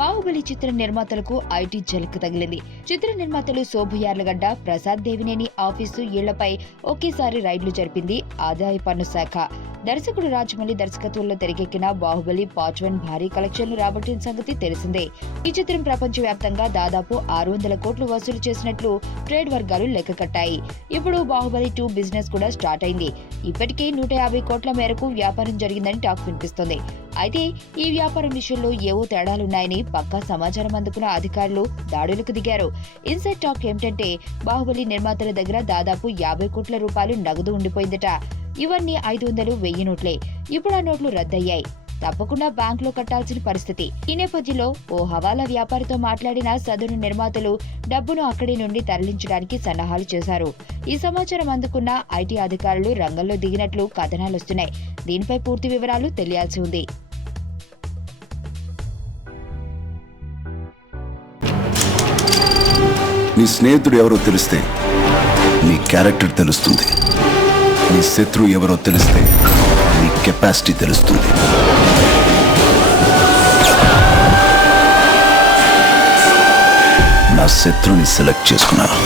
బాహుబలి చిత్ర నిర్మాతలకు ఐటీ జలక్ తగిలింది. చిత్ర నిర్మాతలు శోభు యార్లగడ్డ, ప్రసాద్ దేవినేని ఆఫీసు ఇళ్లపై ఒకేసారి రైడ్లు జరిపింది ఆదాయ పన్ను శాఖ. దర్శకుడు రాజమౌళి దర్శకత్వంలో తెరకెక్కిన బాహుబలి పార్ట్ 1 భారీ కలెక్షన్లు రాబట్టిన సంగతి తెలిసిందే. ఈ చిత్రం ప్రపంచవ్యాప్తంగా దాదాపు 600 కోట్లు వసూలు చేసినట్లు ట్రేడ్ వర్గాలు లెక్క కట్టాయి. ఇప్పుడు బాహుబలి 2 బిజినెస్ కూడా స్టార్ట్ అయింది. ఇప్పటికే 150 కోట్ల మేరకు వ్యాపారం జరిగిందని టాక్ వినిపిస్తోంది. అయితే ఈ వ్యాపారం విషయంలో ఏవో తేడాలున్నాయని పక్కా సమాచారం అందుకున్న అధికారులు దాడులకు దిగారు. ఇన్సైడ్ టాక్ ఏమిటంటే బాహుబలి నిర్మాతల దగ్గర దాదాపు 50 కోట్ల రూపాయలు నగదు ఉండిపోయిందట. ఇవన్నీ 500, 1000 నోట్లే. ఇప్పుడు ఆ నోట్లు రద్దయ్యాయి. తప్పకుండా బ్యాంకులో కట్టాల్సిన పరిస్థితి. ఈ నేపథ్యంలో ఓ హవాలా వ్యాపారితో మాట్లాడిన సదరు నిర్మాతలు డబ్బును అక్కడి నుండి తరలించడానికి సన్నాహాలు చేశారు. ఈ సమాచారం అందుకున్న ఐటీ అధికారులు రంగంలో దిగినట్లు కథనాలొస్తున్నాయి. దీనిపై పూర్తి వివరాలు తెలియాల్సి ఉంది. నీ స్నేహితుడు ఎవరో తెలిస్తే నీ క్యారెక్టర్ తెలుస్తుంది. నీ శత్రువు ఎవరో తెలిస్తే నీ కెపాసిటీ తెలుస్తుంది. నా శత్రువుని సెలెక్ట్ చేసుకున్నాను.